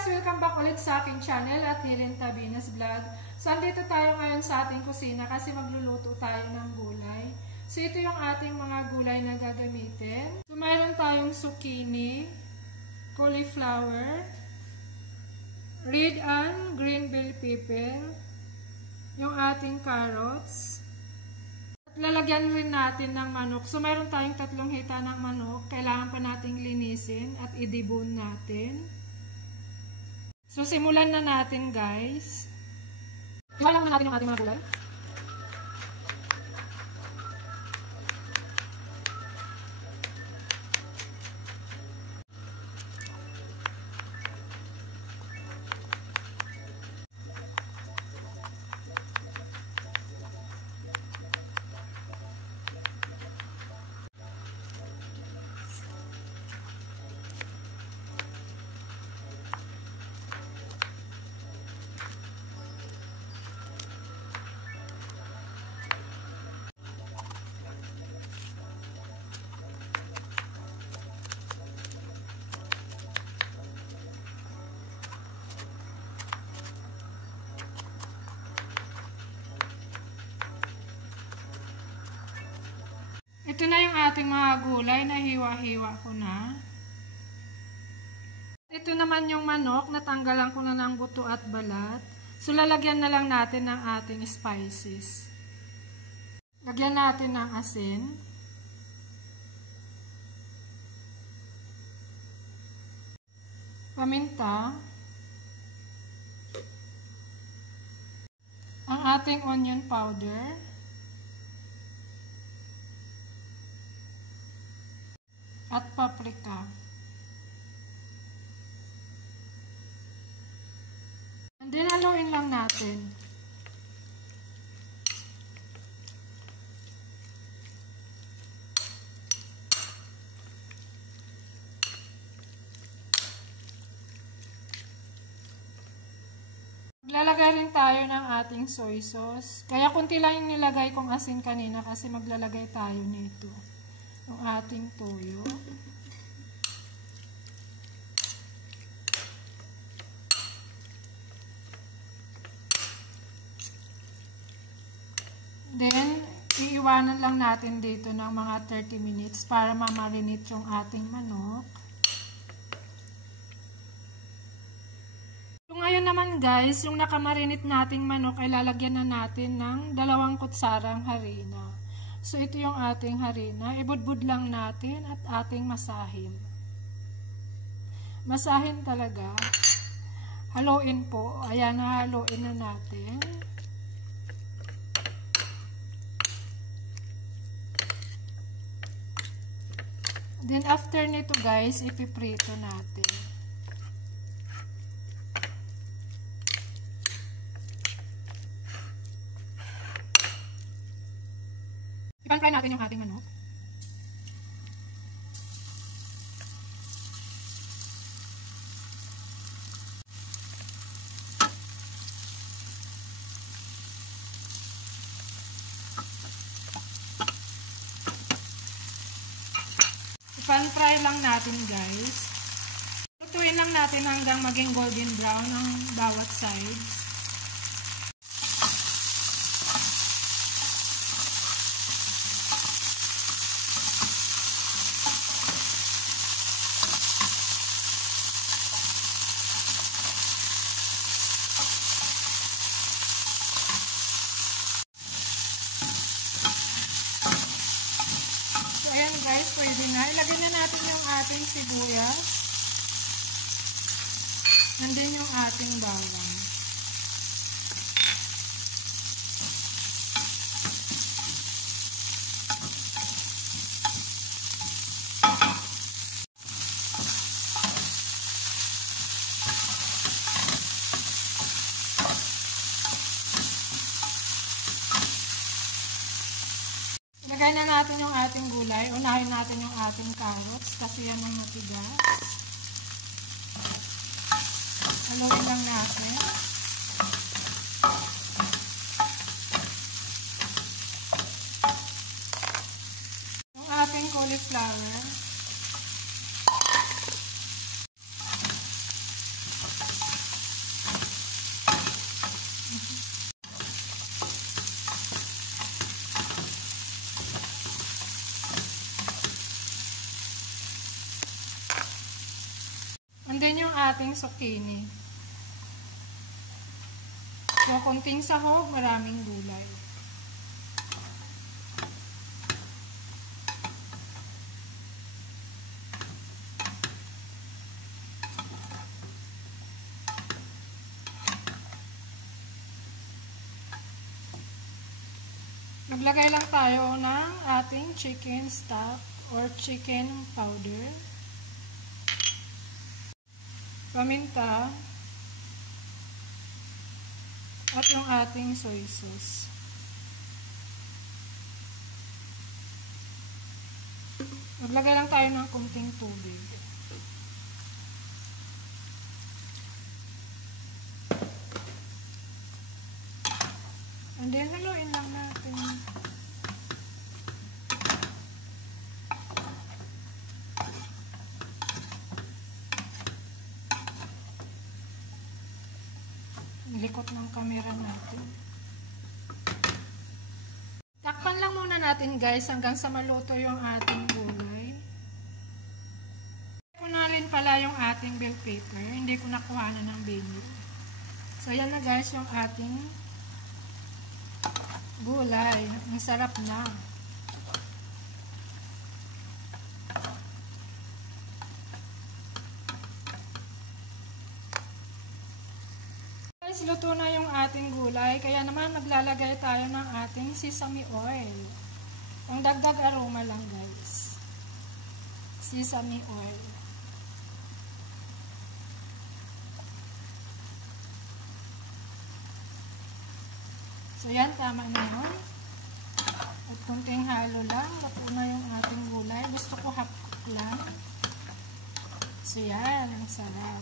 guys! Welcome back ulit sa aking channel at Helen Tabinas Vlog. So, andito tayo ngayon sa ating kusina kasi magluluto tayo ng gulay. So, ito yung ating mga gulay na gagamitin. So, mayroon tayong zucchini, cauliflower, red and green bell pepper, yung ating carrots, at lalagyan rin natin ng manok. So, mayroon tayong 3 hita ng manok. Kailangan pa nating linisin at i-debone natin. So, simulan na natin, guys. Iwalang na natin yung ating mga gulay. Ito na yung ating mga gulay na hiwa-hiwa ko na. Ito naman yung manok, natanggalan ko na ng buto at balat. So, lalagyan na lang natin ng ating spices. Lagyan natin ng asin. Paminta. Ang ating onion powder. At paprika. And then, haluin lang natin. Maglalagay rin tayo ng ating soy sauce. Kaya kunti lang yung nilagay kong asin kanina kasi maglalagay tayo nito. Yung ating toyo. Then, iiwanan lang natin dito ng mga 30 minutes para mamarinate yung ating manok. So, ngayon naman guys, yung nakamarinate nating manok ay lalagyan na natin ng 2 kutsarang harina. So, ito yung ating harina. Ibudbud lang natin at ating masahin. Masahin talaga. Haluin po. Ayan, haluin na natin. Then, after nito guys, ipiprito natin. Ipan-fry natin yung ating manok. Ipan-fry lang natin guys. Lutuin lang natin hanggang maging golden brown ang bawat sides. Ayan guys, pwede na. Ilagay na natin yung ating sibuyas. And then yung ating bawang. Ilagay na natin yung ating gulay. Unahin natin yung ating carrots kasi yan ang matigas. Haluin lang natin. Yung ating cauliflower. ating zucchini. So, konting sahog, maraming gulay. Maglagay lang tayo ng ating chicken stock or chicken powder, paminta, at yung ating soy sauce. Maglagay lang tayo ng kunting tubig. And then, haluin lang natin. Likot ng camera natin. Takpan lang muna natin guys hanggang sa maluto yung ating gulay. Kunalin pala yung ating bell pepper. Hindi ko nakuha na ng baby. So, yan na guys yung ating gulay. Ang sarap na. Guys, luto na yung ating gulay. Kaya naman maglalagay tayo ng ating sesame oil. Ang dagdag aroma lang guys. Sesame oil. So, yan, tama na yun. At kunting halo lang. Luto na yung ating gulay. Gusto ko half cook lang. So, yan. Ang sarap.